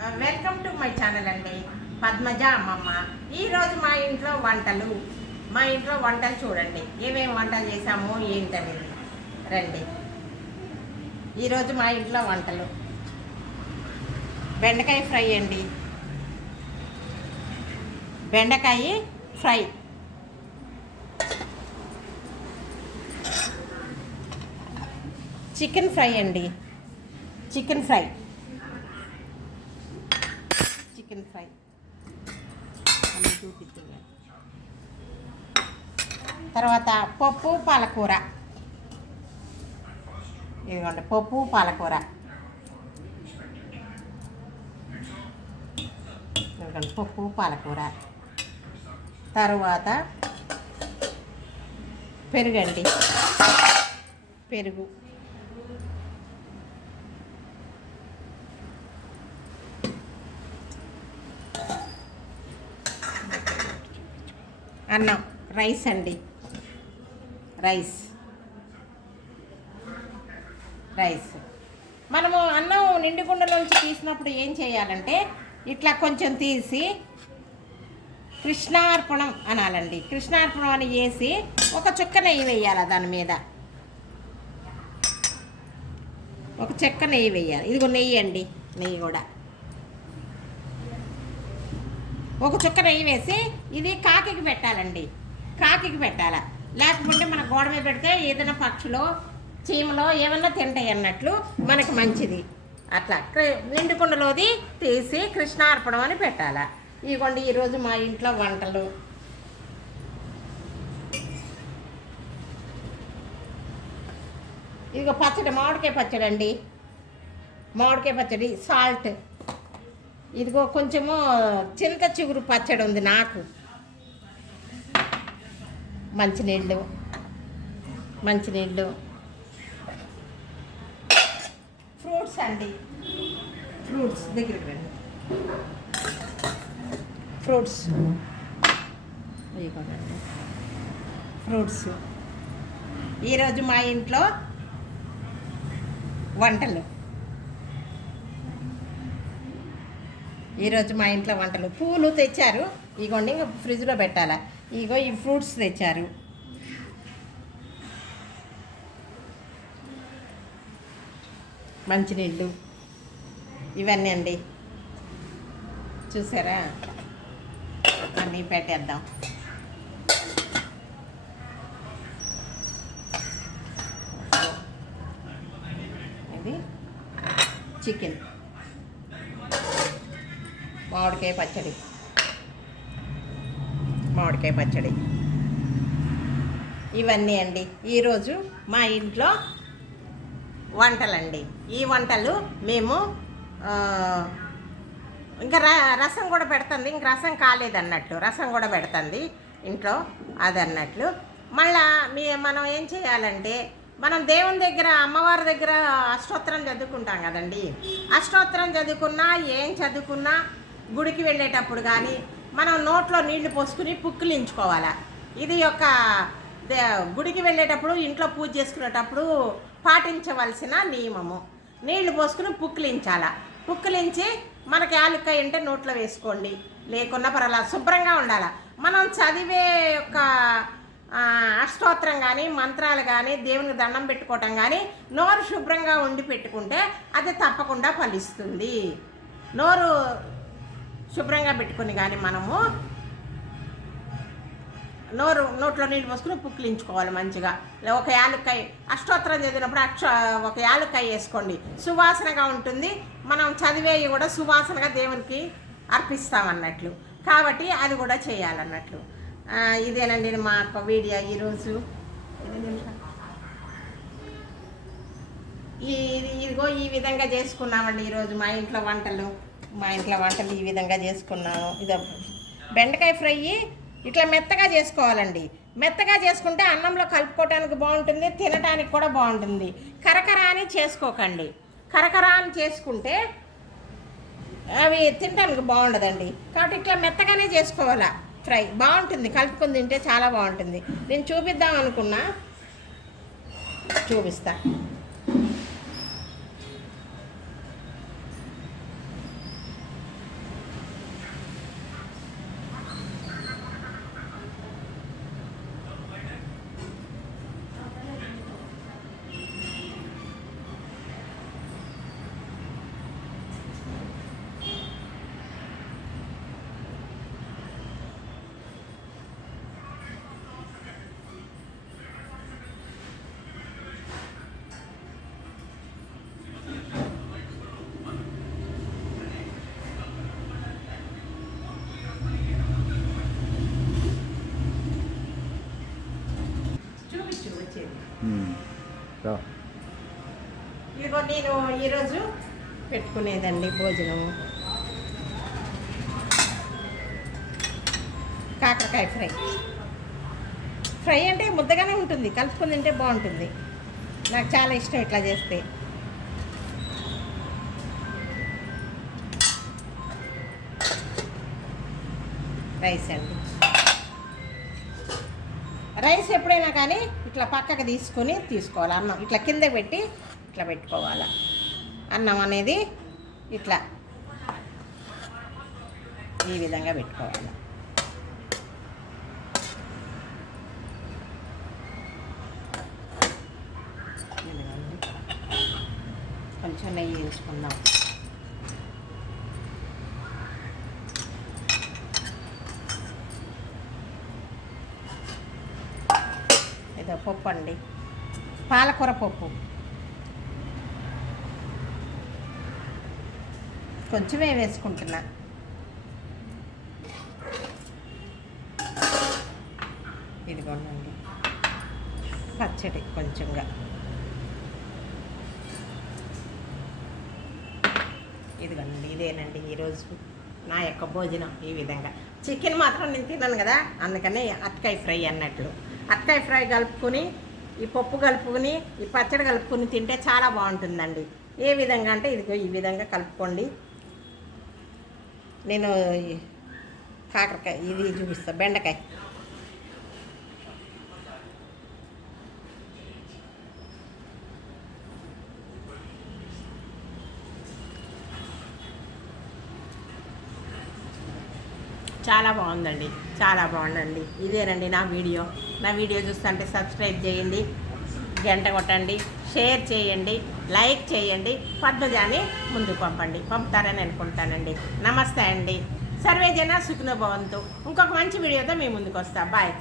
Welcome to my channel అండి. పద్మజ అమ్మమ్మ. ఈరోజు మా ఇంట్లో వంటలు. మా ఇంట్లో వంటలు చూడండి. ఏమేమి వంటలు చేసామో ఏంటనేది రండి. ఈరోజు మా ఇంట్లో వంటలు. బెండకాయ ఫ్రై అండి. బెండకాయ ఫ్రై. చికెన్ ఫ్రై అండి. Chicken fry. Chicken fry. అన్నీ చూపిస్తుంది తర్వాత పప్పు పాలకూర. ఇదిగోండి పప్పు పాలకూర. ఇదిగోండి పప్పు పాలకూర. తర్వాత పెరుగండి. పెరుగు. అన్నం రైస్ అండి. రైస్. రైస్. మనము అన్నం నిండుగుండలోంచి తీసినప్పుడు ఏం చేయాలంటే ఇట్లా కొంచెం తీసి కృష్ణార్పణం అనాలండి. కృష్ణార్పణం అని వేసి ఒక చుక్క నెయ్యి వేయాలి దాని మీద. ఒక చెక్క నెయ్యి వేయాలి. ఇదిగో నెయ్యి అండి. నెయ్యి కూడా. ఒక చుక్క నెయ్యి వేసి ఇది కాకికి పెట్టాలండి. కాకికి పెట్టాలా. లేకపోతే మన గోడ మీద పెడితే ఏదైనా పక్షులో చీమలో ఏమన్నా తింటాయి అన్నట్లు మనకి మంచిది. అట్లా కృ- నిండు కుండలోది తీసి కృష్ణార్పణం అని పెట్టాలా. ఇదిగోండి ఈరోజు మా ఇంట్లో వంటలు. ఇదిగో పచ్చడి మామిడికాయ పచ్చడి అండి మామిడికాయ పచ్చడి సాల్ట్. ఇదిగో కొంచెము చిలక చిగురు పచ్చడి ఉంది నాకు. మంచినీళ్ళు మంచినీళ్ళు. ఫ్రూట్స్ అండి. ఫ్రూట్స్ దగ్గరికి రండి. ఫ్రూట్స్. ఫ్రూట్స్. ఈరోజు మా ఇంట్లో వంటలు. ఈరోజు మా ఇంట్లో వంటలు. పూలు తెచ్చారు. ఇగోండి ఇంకా ఫ్రిడ్జ్లో పెట్టాలా. ఇగో ఈ ఫ్రూట్స్ తెచ్చారు. మంచినీళ్ళు. ఇవన్నీ అండి. చూసారా? అన్నీ పెట్టేద్దాం. ఇది చికెన్. మామిడికాయ పచ్చడి. మామిడికాయ పచ్చడి. ఇవన్నీ అండి. ఈరోజు మా ఇంట్లో వంటలండి. ఈ వంటలు మేము ఇంకా ర రసం కూడా పెడుతుంది. ఇంక రసం కాలేదన్నట్లు. రసం కూడా పెడుతుంది ఇంట్లో అది అన్నట్లు మళ్ళా మీ మనం ఏం చేయాలంటే మనం దేవుని దగ్గర అమ్మవారి దగ్గర అష్టోత్తరం చదువుకుంటాం కదండి. అష్టోత్తరం చదువుకున్నా ఏం చదువుకున్నా గుడికి వెళ్ళేటప్పుడు కానీ మనం నోట్లో నీళ్ళు పోసుకుని పుక్కిలించుకోవాలా. ఇది యొక్క గుడికి వెళ్ళేటప్పుడు ఇంట్లో పూజ చేసుకునేటప్పుడు పాటించవలసిన నియమము. నీళ్ళు పోసుకుని పుక్కిలించాల. పుక్కిలించి మనకి యాలుక్కాయ ఉంటే నోట్లో వేసుకోండి. లేకున్నా పర్వాలా శుభ్రంగా ఉండాల. మనం చదివే యొక్క అష్టోత్రం అష్టోత్తరం కానీ మంత్రాలు కానీ దేవునికి దండం పెట్టుకోవటం కానీ నోరు శుభ్రంగా ఉండి పెట్టుకుంటే అది తప్పకుండా ఫలిస్తుంది. నోరు శుభ్రంగా పెట్టుకుని కానీ మనము నోరు నోట్లో నీళ్ళు పోసుకుని పుక్కిలించుకోవాలి మంచిగా. ఒక యాలుక్కాయ అష్టోత్తరం చదివినప్పుడు అక్ష ఒక యాలుక్కాయ వేసుకోండి. సువాసనగా ఉంటుంది. మనం చదివేవి కూడా సువాసనగా దేవునికి అర్పిస్తామన్నట్లు. కాబట్టి అది కూడా చేయాలన్నట్లు. ఇదేనండి మా యొక్క వీడియో ఈరోజు. ఈ ఇదిగో ఈ విధంగా చేసుకున్నామండి ఈరోజు మా ఇంట్లో వంటలు. మా ఇంట్లో వంటలు ఈ విధంగా చేసుకున్నాను. ఇదో బెండకాయ ఫ్రై ఇట్లా మెత్తగా చేసుకోవాలండి. మెత్తగా చేసుకుంటే అన్నంలో కలుపుకోవటానికి బాగుంటుంది తినడానికి కూడా బాగుంటుంది. కరకర అని చేసుకోకండి. కరకర అని చేసుకుంటే అవి తినడానికి బాగుండదండి. కాబట్టి ఇట్లా మెత్తగానే చేసుకోవాలా ఫ్రై. బాగుంటుంది. కలుపుకొని తింటే చాలా బాగుంటుంది. నేను చూపిద్దాం అనుకున్నా. చూపిస్తా. ఇదిగో నేను ఈరోజు పెట్టుకునేదండి భోజనం కాకరకాయ ఫ్రై. ఫ్రై అంటే ముద్దగానే ఉంటుంది కలుపుకొని తింటే బాగుంటుంది. నాకు చాలా ఇష్టం ఇట్లా చేస్తే. రైస్ అండి. రైస్ ఎప్పుడైనా కానీ ఇట్లా పక్కకు తీసుకొని తీసుకోవాలి అన్నం. ఇట్లా కింద పెట్టి ఇట్లా పెట్టుకోవాలి. అన్నం అనేది ఇట్లా ఈ విధంగా పెట్టుకోవాలి. కొంచెం నెయ్యి వేసుకుందాం. పప్పు అండి పాలకూర పప్పు. కొంచెమే వేసుకుంటున్నా. ఇదిగోండి పచ్చడి కొంచెంగా. ఇదిగోండి ఇదేనండి ఈరోజు నా యొక్క భోజనం ఈ విధంగా. చికెన్ మాత్రం నేను తిన్నాను కదా అందుకని అట్టకాయ ఫ్రై అన్నట్లు. అట్టకాయ ఫ్రై కలుపుకొని ఈ పప్పు కలుపుకొని ఈ పచ్చడి కలుపుకొని తింటే చాలా బాగుంటుందండి. ఏ విధంగా అంటే ఇదిగో ఈ విధంగా కలుపుకోండి. నేను కాకరకాయ ఇది చూపిస్తా బెండకాయ. చాలా బాగుందండి చాలా బాగుందండి. ఇదేనండి నా వీడియో. నా వీడియో చూస్తుంటే సబ్స్క్రైబ్ చేయండి గంట కొట్టండి షేర్ చేయండి లైక్ చేయండి పద్మజాని ముందుకు పంపండి. పంపుతారని అనుకుంటానండి. నమస్తే అండి. సర్వేజన సుఖినో భవంతు. ఇంకొక మంచి వీడియోతో మీ ముందుకు వస్తా. బాయ్.